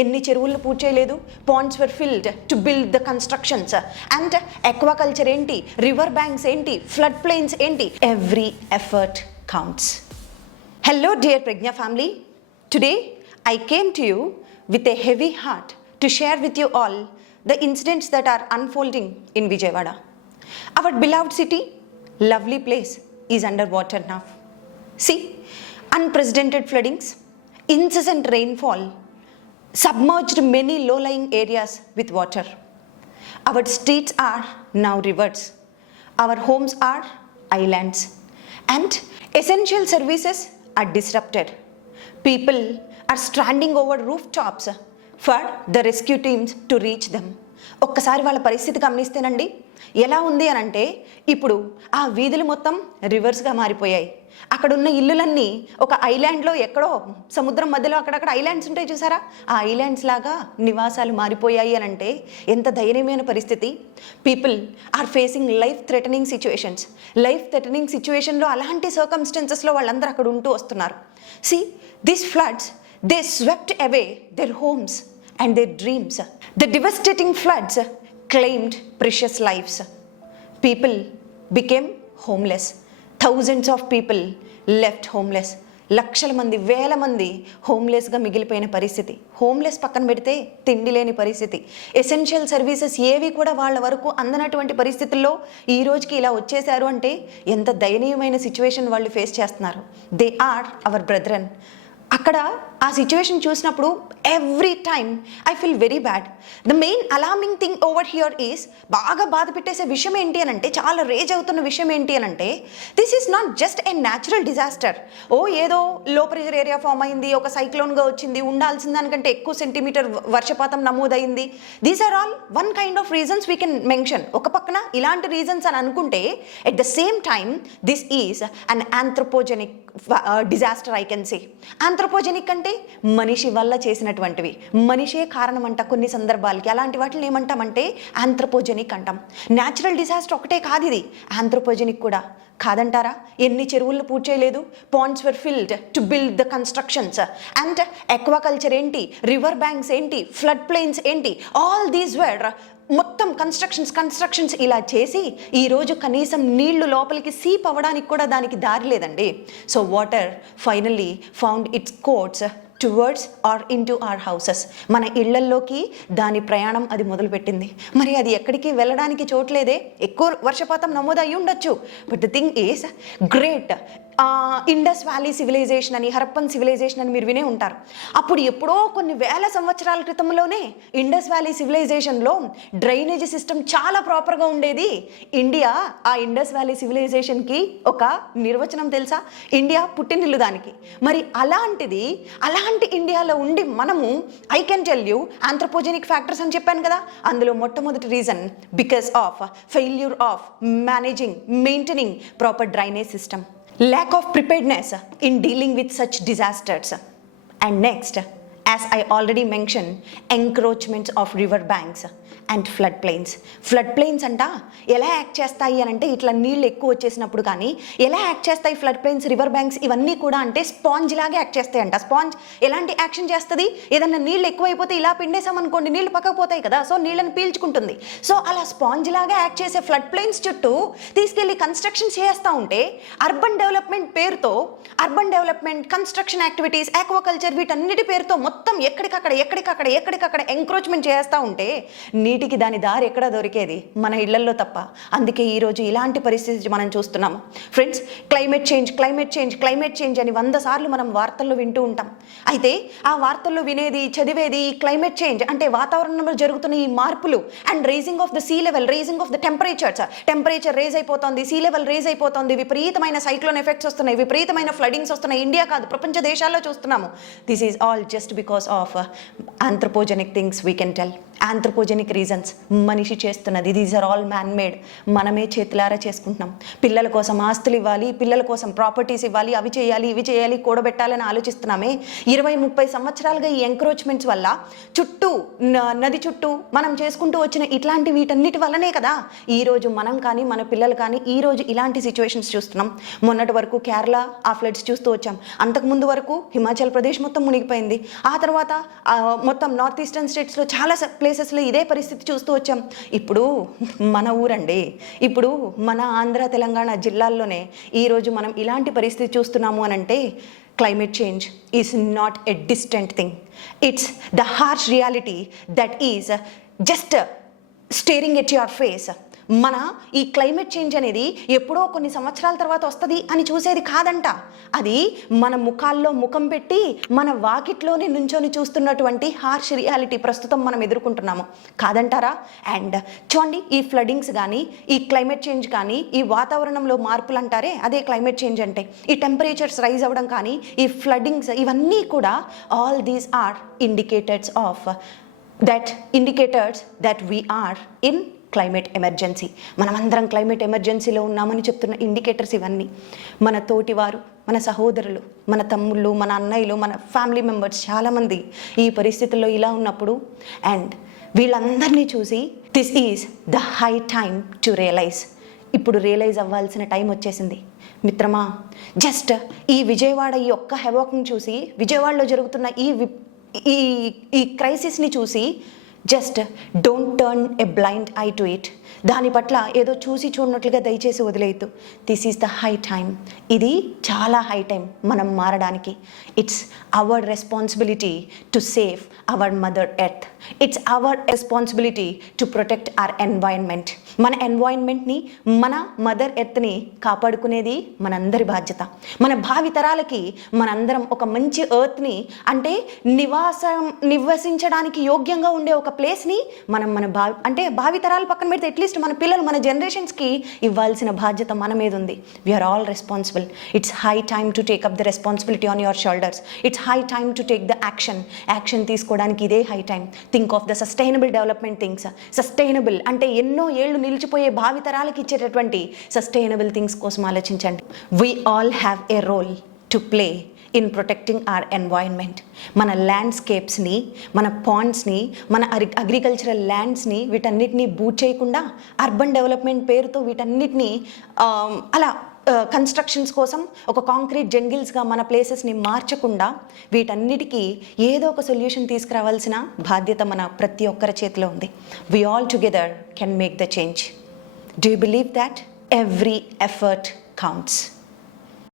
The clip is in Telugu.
ఎన్ని చెరువులను పూర్తి చేయలేదు. Ponds were filled to build the constructions and aquaculture ఏంటి, రివర్ బ్యాంక్స్ ఏంటి, ఫ్లడ్ ప్లెయిన్స్ ఏంటి, every effort counts. Hello dear Pragna family, today I came to you with a heavy heart to share with you all the incidents that are unfolding in Vijayawada. Our beloved city, lovely place, is under water now. See, unprecedented floodings, incessant rainfall, submerged many low-lying areas with water. Our streets are now rivers. Our homes are islands. And essential services are disrupted. People are stranding over rooftops for the rescue teams to reach them. ఒక్కసారి వాళ్ళ పరిస్థితి గమనిస్తేనండి ఎలా ఉంది అని అంటే, ఇప్పుడు ఆ వీధులు మొత్తం రివర్స్గా మారిపోయాయి. అక్కడ ఉన్న ఇల్లులన్నీ ఒక ఐలాండ్లో ఎక్కడో సముద్రం మధ్యలో అక్కడక్కడ ఐలాండ్స్ ఉంటాయి చూసారా, ఆ ఐలాండ్స్ లాగా నివాసాలు మారిపోయాయి అని అంటే ఎంత దయనీయమైన పరిస్థితి. People are facing life threatening situations. Life threatening సిచ్యువేషన్లో అలాంటి సర్కమ్స్టెన్సెస్లో వాళ్ళందరూ అక్కడ ఉంటూ వస్తున్నారు. See this floods, they swept away their homes and their dreams. The devastating floods claimed precious lives. People became homeless. Thousands of people left homeless. లక్షల మంది, వేల మంది హోమ్లెస్గా మిగిలిపోయిన పరిస్థితి. హోమ్లెస్ పక్కన పెడితే తిండి లేని పరిస్థితి. ఎసెన్షియల్ సర్వీసెస్ ఏవి కూడా వాళ్ళ వరకు అందనటువంటి పరిస్థితుల్లో ఈ రోజుకి ఇలా వచ్చేసారు అంటే ఎంత దయనీయమైన సిచ్యువేషన్ వాళ్ళు ఫేస్ చేస్తున్నారు. They are our brethren. అక్కడ ఆ సిచ్యువేషన్ చూసినప్పుడు every time I feel very bad. The main alarming thing over here is, బాగా బాధ పెట్టేసే విషయం ఏంటి అని అంటే, చాలా రేజ్ అవుతున్న విషయం ఏంటి అని అంటే, this is not just a natural disaster. ఏదో లో ప్రెషర్ ఏరియా ఫామ్ అయింది, ఒక సైక్లోన్గా వచ్చింది, ఉండాల్సిన దానికంటే ఎక్కువ సెంటీమీటర్ వర్షపాతం నమోదైంది. These are all one kind of reasons we can mention. ఒక పక్కన ఇలాంటి రీజన్స్ అని అనుకుంటే, at the same time this is an anthropogenic disaster I can say. Anthropogenic అంటే మనిషి వల్ల చేసినటువంటివి, మనిషే కారణం అంట కొన్ని సందర్భాలకి. అలాంటి వాటిని ఏమంటామంటే ఆంథ్రోపోజెనిక్ అంటాం. న్యాచురల్ డిజాస్టర్ ఒకటే కాదు, ఇది ఆంథ్రోపోజెనిక్ కూడా కాదంటారా? ఎన్ని చెరువులను పూర్తి చేయలేదు. Ponds were filled to build the constructions and aquaculture ఏంటి, రివర్ బ్యాంక్స్ ఏంటి, ఫ్లడ్ ప్లెయిన్స్ ఏంటి, ఆల్ దీస్ వర్ మొత్తం కన్స్ట్రక్షన్స్ ఇలా చేసి ఈరోజు కనీసం నీళ్లు లోపలికి సీప్ అవ్వడానికి కూడా దానికి దారి లేదండి. So water finally found its course towards or into our houses. మన ఇళ్లల్లోకి దాని ప్రయాణం అది మొదలుపెట్టింది. మరి అది ఎక్కడికి వెళ్ళడానికి చోట్లేదే, ఎక్కువ వర్షపాతం నమోదు అయ్యి ఉండొచ్చు. But the thing is great. Indus valley civilization అని, హరప్పన్ సివిలైజేషన్ అని మీరు వినే ఉంటారు. అప్పుడు ఎప్పుడో కొన్ని వేల సంవత్సరాల క్రితంలోనే ఇండస్ వ్యాలీ సివిలైజేషన్లో డ్రైనేజ్ సిస్టమ్ చాలా ప్రాపర్గా ఉండేది. ఇండియా ఆ ఇండస్ వ్యాలీ సివిలైజేషన్కి ఒక నిర్వచనం తెలుసా? ఇండియా పుట్టినిల్లు దానికి. మరి అలాంటి ఇండియాలో ఉండి మనము, I can tell you, anthropogenic factors అని చెప్పాను కదా, అందులో మొట్టమొదటి reason because of failure of maintaining proper drainage system. Lack of preparedness in dealing with such disasters. And next, as I already mentioned, encroachments of river banks and flood plains. Flood plains అంట ఎలా యాక్ట్ చేస్తాయి అని అంటే, ఇట్లా నీళ్ళు ఎక్కువ వచ్చేసినప్పుడు కానీ ఎలా యాక్ట్ చేస్తాయి ఫ్లడ్ ప్లెయిన్స్, రివర్ బ్యాంక్స్ ఇవన్నీ కూడా అంటే స్పాంజ్ లాగా యాక్ట్ చేస్తాయి అంట. స్పాంజ్ ఎలాంటి యాక్షన్ చేస్తుంది? ఏదన్నా నీళ్ళు ఎక్కువైపోతే ఇలా పిండేసామనుకోండి, నీళ్ళు పక్కకు పోతాయి కదా, సో నీళ్ళని పీల్చుకుంటుంది. సో అలా స్పాంజ్ లాగా యాక్ట్ చేసే ఫ్లడ్ ప్లెయిన్స్ చుట్టూ తీసుకెళ్ళి కన్స్ట్రక్షన్ చేస్తూ ఉంటే, అర్బన్ డెవలప్మెంట్ పేరుతో, urban development, construction activities, aquaculture వీటన్నిటి పేరుతో మొత్తం ఎక్కడికక్కడ ఎంక్రోచ్మెంట్ చేస్తూ ఉంటే నీటికి దాని దారి ఎక్కడ దొరికేది? మన ఇళ్లల్లో తప్ప. అందుకే ఈరోజు ఇలాంటి పరిస్థితి మనం చూస్తున్నాము. ఫ్రెండ్స్, క్లైమేట్ చేంజ్ అని 100 సార్లు మనం వార్తల్లో వింటూ ఉంటాం. అయితే ఆ వార్తల్లో వినేది, చదివేది క్లైమేట్ చేంజ్ అంటే వాతావరణంలో జరుగుతున్న ఈ మార్పులు and rising of the sea level, rising of the temperature raise అయిపోతుంది, సీ లెవెల్ రేజ్ అయిపోతుంది, విపరీతమైన సైక్లోన్ ఎఫెక్ట్స్ వస్తున్నాయి, విపరీతమైన ఫ్లడింగ్స్ వస్తున్నాయి. ఇండియా కాదు, ప్రపంచ దేశాల్లో చూస్తున్నాము. This is all just because of anthropogenic things we can tell. Anthropogenic reasons, మనిషి చేస్తున్నది. These are all man made. మనమే చేతులారా చేసుకుంటున్నాం. పిల్లల కోసం ఆస్తులు ఇవ్వాలి, పిల్లల కోసం ప్రాపర్టీస్ ఇవ్వాలి, అవి చేయాలి ఇవి చేయాలి కూడబెట్టాలని ఆలోచిస్తున్నామే. 20-30 సంవత్సరాలుగా ఈ ఎంక్రోచ్మెంట్స్ వల్ల చుట్టూ నది చుట్టూ మనం చేసుకుంటూ వచ్చిన ఇట్లాంటి వీటన్నిటి వల్లనే కదా ఈరోజు మనం కానీ మన పిల్లలు కానీ ఈరోజు ఇలాంటి సిచ్యువేషన్స్ చూస్తున్నాం. మొన్నటి వరకు కేరళ ఆ ఫ్లడ్స్ చూస్తూ వచ్చాం. అంతకుముందు వరకు హిమాచల్ ప్రదేశ్ మొత్తం మునిగిపోయింది. ఆ తర్వాత మొత్తం నార్త్ ఈస్టర్న్ స్టేట్స్లో చాలా ప్లేసెస్లో ఇదే పరిస్థితి చూస్తూ వచ్చాం. ఇప్పుడు మన ఊరండి, ఇప్పుడు మన ఆంధ్ర తెలంగాణ జిల్లాల్లోనే ఈరోజు మనం ఇలాంటి పరిస్థితి చూస్తున్నాము అని అంటే climate change is not a distant thing. It's the harsh reality that is just staring at your face. మన ఈ క్లైమేట్ చేంజ్ అనేది ఎప్పుడో కొన్ని సంవత్సరాల తర్వాత వస్తుంది అని చూసేది కాదంట. అది మన ముఖాల్లో ముఖం పెట్టి మన వాకిట్లోనే నుంచొని చూస్తున్నటువంటి హార్ష్ రియాలిటీ ప్రస్తుతం మనం ఎదుర్కొంటున్నాము కాదంటారా? అండ్ చూడండి, ఈ ఫ్లడింగ్స్ కానీ ఈ క్లైమేట్ చేంజ్ కానీ ఈ వాతావరణంలో మార్పులు అంటారే అదే క్లైమేట్ చేంజ్ అంటే. ఈ టెంపరేచర్స్ రైజ్ అవ్వడం కానీ ఈ ఫ్లడింగ్స్ ఇవన్నీ కూడా all these are indicators that we are in climate emergency. మనమందరం క్లైమేట్ ఎమర్జెన్సీలో ఉన్నామని చెప్తున్న ఇండికేటర్స్ ఇవన్నీ. మన తోటివారు, మన సహోదరులు, మన తమ్ముళ్ళు, మన అన్నయ్యలు, మన ఫ్యామిలీ మెంబర్స్ చాలామంది ఈ పరిస్థితుల్లో ఇలా ఉన్నప్పుడు అండ్ వీళ్ళందరినీ చూసి this is the high time to realise. ఇప్పుడు రియలైజ్ అవ్వాల్సిన టైం వచ్చేసింది మిత్రమా. జస్ట్ ఈ విజయవాడ ఈ ఒక్క హెవాక్ని చూసి, విజయవాడలో జరుగుతున్న ఈ క్రైసిస్ని చూసి just don't turn a blind eye to it. దాని పట్ల ఏదో చూసి చూడనట్లుగా దయచేసి వదిలేయద్దు. This is the high time. ఇది చాలా హై టైం మనం మారడానికి. It's our responsibility to save our Mother Earth. It's our responsibility to protect our environment. మన ఎన్వైరన్మెంట్ని, మన మదర్ ఎర్త్ని కాపాడుకునేది మనందరి బాధ్యత. మన భావితరాలకి మనందరం ఒక మంచి ఎర్త్ని అంటే నివసించడానికి యోగ్యంగా ఉండే ఒక ప్లేస్ని మనం మన భావితరాలు పక్కన పెడితే అట్లీస్ట్ మన పిల్లలు, మన జనరేషన్స్కి ఇవ్వాల్సిన బాధ్యత మన మీద ఉంది. We are all responsible. It's high time to take up the responsibility on your shoulders. It's high time to take the action తీసుకోవడానికి ఇదే high time. Think of the sustainable development things. Sustainable అంటే ఎన్నో ఏళ్ళు నిలిచిపోయే భావితరాలకు ఇచ్చేటటువంటి సస్టైనబుల్ థింగ్స్ కోసం ఆలోచించండి. We all have a role to play in protecting our environment. మన ల్యాండ్స్కేప్స్ని, మన పాండ్స్ని, మన అగ్రికల్చరల్ ల్యాండ్స్ని వీటన్నిటిని బూట్ చేయకుండా అర్బన్ డెవలప్మెంట్ పేరుతో వీటన్నిటిని అలా కన్స్ట్రక్షన్స్ కోసం ఒక కాంక్రీట్ జంగిల్స్గా మన ప్లేసెస్ని మార్చకుండా వీటన్నిటికీ ఏదో ఒక సొల్యూషన్ తీసుకురావాల్సిన బాధ్యత మన ప్రతి ఒక్కరి చేతిలో ఉంది. We all together can make the change. Do you believe that? Every effort counts.